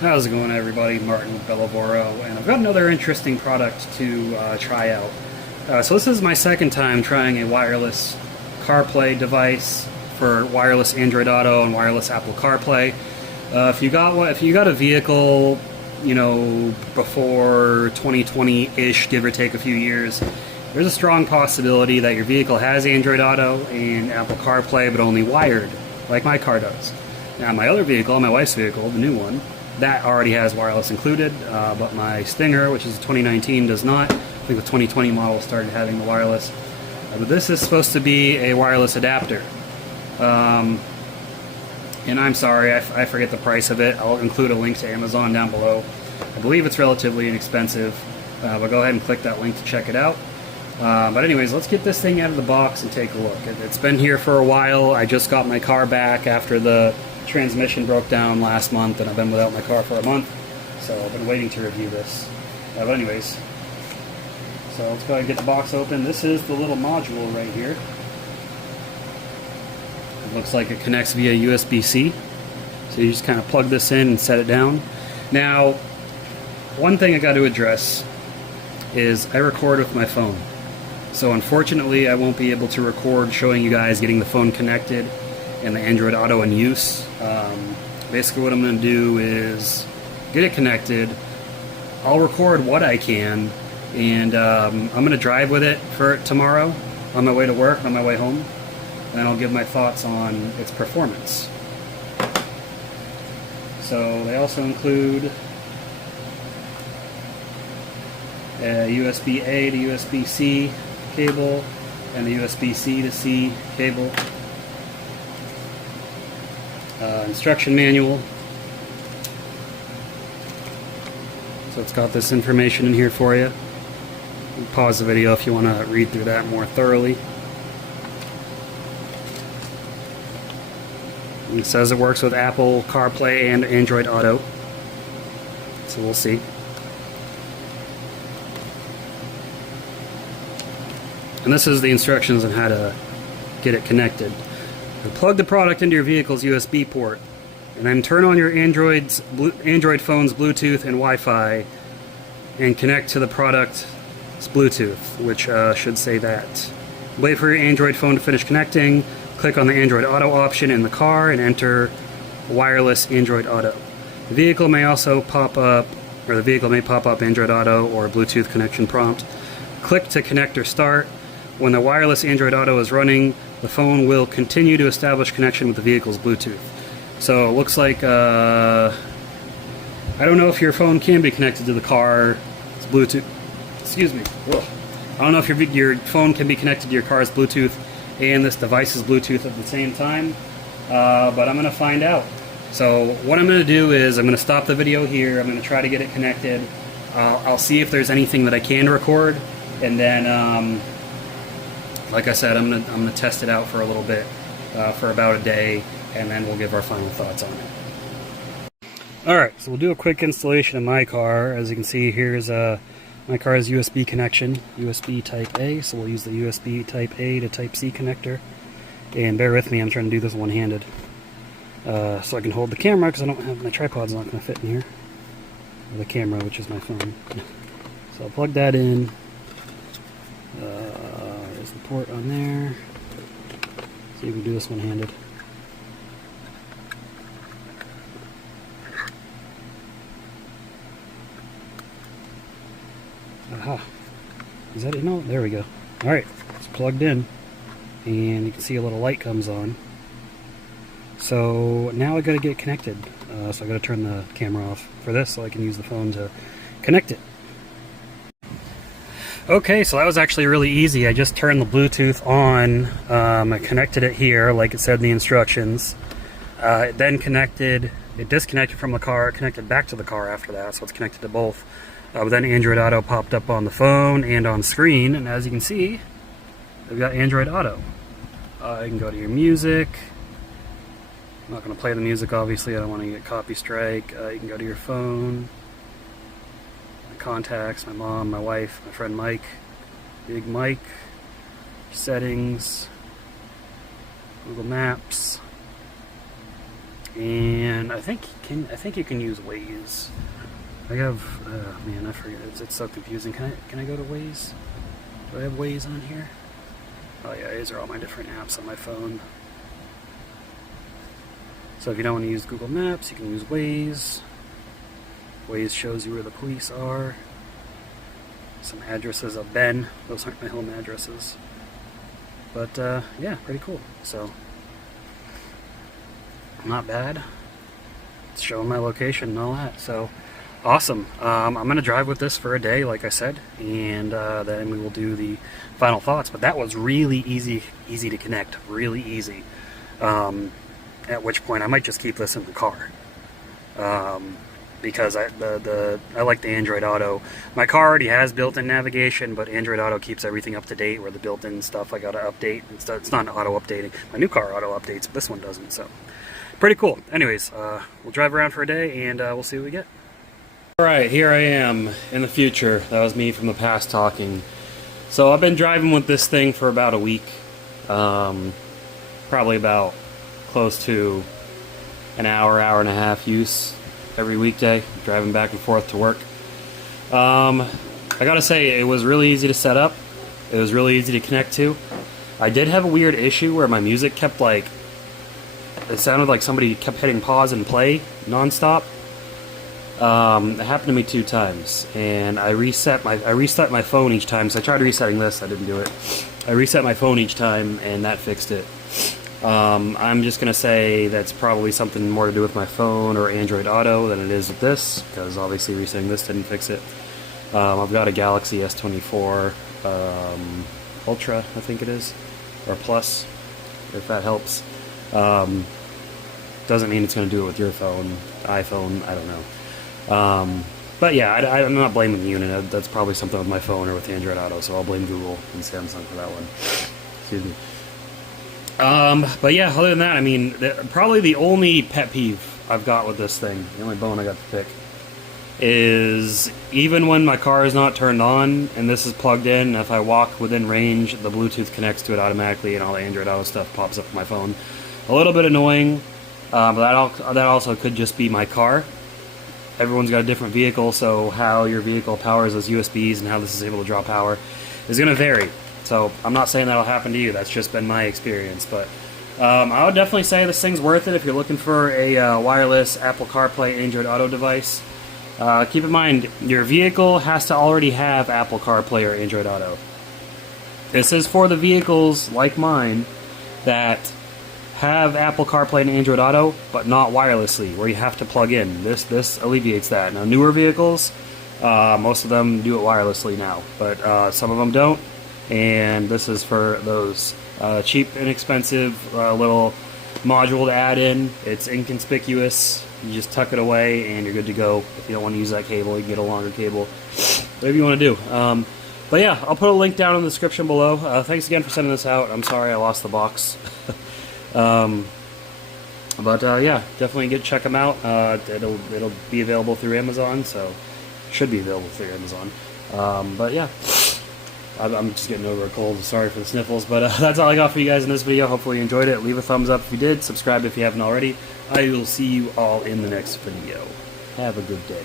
How's it going, everybody? Martin with Bellavoro, and I've got another interesting product to try out. So this is my second time trying a wireless CarPlay device for wireless Android Auto and wireless Apple CarPlay. If you got a vehicle, you know, before 2020-ish, give or take a few years, there's a strong possibility that your vehicle has Android Auto and Apple CarPlay, but only wired, like my car does. Now, my other vehicle, my wife's vehicle, the new one, that already has wireless included, but my Stinger, which is 2019, does not. I think the 2020 model started having the wireless. But this is supposed to be a wireless adapter. And I'm sorry, I forget the price of it. I'll include a link to Amazon down below. I believe it's relatively inexpensive, but go ahead and click that link to check it out. But anyways, let's get this thing out of the box and take a look. It's been here for a while. I just got my car back after the transmission broke down last month, and I've been without my car for a month, so I've been waiting to review this. But anyways, so let's go ahead and get the box open. This is the little module right here. It looks like it connects via USB-C, so you just kind of plug this in and set it down. Now, one thing I got to address is I record with my phone, so unfortunately I won't be able to record showing you guys getting the phone connected and the Android Auto in use. Basically what I'm going to do is get it connected. I'll record what I can, and I'm going to drive with it for tomorrow on my way to work, on my way home, and then I'll give my thoughts on its performance. So they also include a USB-A to USB-C cable and a USB-C to C cable. Instruction manual. So it's got this information in here for you. You can pause the video if you want to read through that more thoroughly. And it says it works with Apple CarPlay and Android Auto. So we'll see. And this is the instructions on how to get it connected. Plug the product into your vehicle's USB port, and then turn on your Android phone's Bluetooth and Wi-Fi, and connect to the product's Bluetooth, which should say that. Wait for your Android phone to finish connecting. Click on the Android Auto option in the car and enter wireless Android Auto. The vehicle may pop up Android Auto or Bluetooth connection prompt. Click to connect or start. When the wireless Android Auto is running, the phone will continue to establish connection with the vehicle's Bluetooth. So it looks like, I don't know if your phone can be connected to the car's Bluetooth. Excuse me. Ugh. I don't know if your phone can be connected to your car's Bluetooth and this device's Bluetooth at the same time, but I'm going to find out. So what I'm going to do is I'm going to stop the video here. I'm going to try to get it connected. I'll see if there's anything that I can record, and then like I said, I'm gonna test it out for a little bit, for about a day, and then we'll give our final thoughts on it. Alright, so we'll do a quick installation of my car. As you can see, here's my car's USB connection, USB Type A, so we'll use the USB Type A to Type C connector. And bear with me, I'm trying to do this one-handed, so I can hold the camera, because I don't have, my tripod's not going to fit in here. Or the camera, which is my phone. So I'll plug that in. There's the port on there. See if we can do this one-handed. Aha. Is that it? No, there we go. Alright, it's plugged in. And you can see a little light comes on. So now I gotta get it connected. So I gotta turn the camera off for this so I can use the phone to connect it. Okay, so that was actually really easy. I just turned the Bluetooth on. I connected it here like it said in the instructions. It then disconnected from the car, connected back to the car after that, so it's connected to both. But then Android Auto popped up on the phone and on screen, and as you can see, we've got Android Auto. You can go to your music. I'm not going to play the music, obviously. I don't want to get copy strike. You can go to your phone. My contacts, my mom, my wife, my friend Mike, Big Mike, settings, Google Maps, and I think you can use Waze. I have man, I forget. It's so confusing. Can I go to Waze? Do I have Waze on here? Oh yeah, these are all my different apps on my phone. So if you don't want to use Google Maps, you can use Waze. Waze shows you where the police are. Some addresses of Ben. Those aren't my home addresses. But yeah, pretty cool. So not bad. It's showing my location and all that. So awesome. I'm gonna drive with this for a day, like I said, and then we will do the final thoughts. But that was really easy to connect. Really easy. At which point I might just keep this in the car. Because I like the Android Auto. My car already has built-in navigation, but Android Auto keeps everything up to date. Where the built-in stuff I gotta update, it's not auto updating. My new car auto updates, but this one doesn't. So pretty cool. Anyways, we'll drive around for a day and we'll see what we get. All right, here I am in the future. That was me from the past talking. So I've been driving with this thing for about a week. Probably about close to an hour and a half use every weekday, driving back and forth to work. I gotta say, it was really easy to set up. It was really easy to connect to. I did have a weird issue where my music kept it sounded like somebody kept hitting pause and play nonstop. It happened to me 2 times, and I reset my phone each time. So I tried resetting this, I didn't do it. I reset my phone each time, and that fixed it. I'm just gonna say that's probably something more to do with my phone or Android Auto than it is with this, because obviously resetting this didn't fix it. I've got a Galaxy S24 Ultra, I think it is, or Plus, if that helps. Doesn't mean it's gonna do it with your phone, iPhone, I don't know. But yeah, I'm not blaming the unit. That's probably something with my phone or with Android Auto, so I'll blame Google and Samsung for that one. Excuse me. But yeah, other than that, I mean, probably the only pet peeve I've got with this thing, the only bone I got to pick, is even when my car is not turned on and this is plugged in, if I walk within range, the Bluetooth connects to it automatically and all the Android Auto stuff pops up on my phone. A little bit annoying, but that also could just be my car. Everyone's got a different vehicle, so how your vehicle powers those USBs and how this is able to draw power is going to vary. So I'm not saying that'll happen to you. That's just been my experience. But I would definitely say this thing's worth it if you're looking for a wireless Apple CarPlay Android Auto device. Keep in mind, your vehicle has to already have Apple CarPlay or Android Auto. This is for the vehicles like mine that have Apple CarPlay and Android Auto, but not wirelessly, where you have to plug in. This alleviates that. Now, newer vehicles, most of them do it wirelessly now, but some of them don't. And this is for those cheap, inexpensive little module to add in. It's inconspicuous. You just tuck it away and you're good to go. If you don't want to use that cable, you can get a longer cable. Whatever you want to do. But yeah, I'll put a link down in the description below. Thanks again for sending this out. I'm sorry I lost the box. Yeah, definitely check them out. It'll be available through Amazon, so should be available through Amazon. But yeah. I'm just getting over a cold. Sorry for the sniffles, but that's all I got for you guys in this video. Hopefully you enjoyed it. Leave a thumbs up if you did. Subscribe if you haven't already. I will see you all in the next video. Have a good day.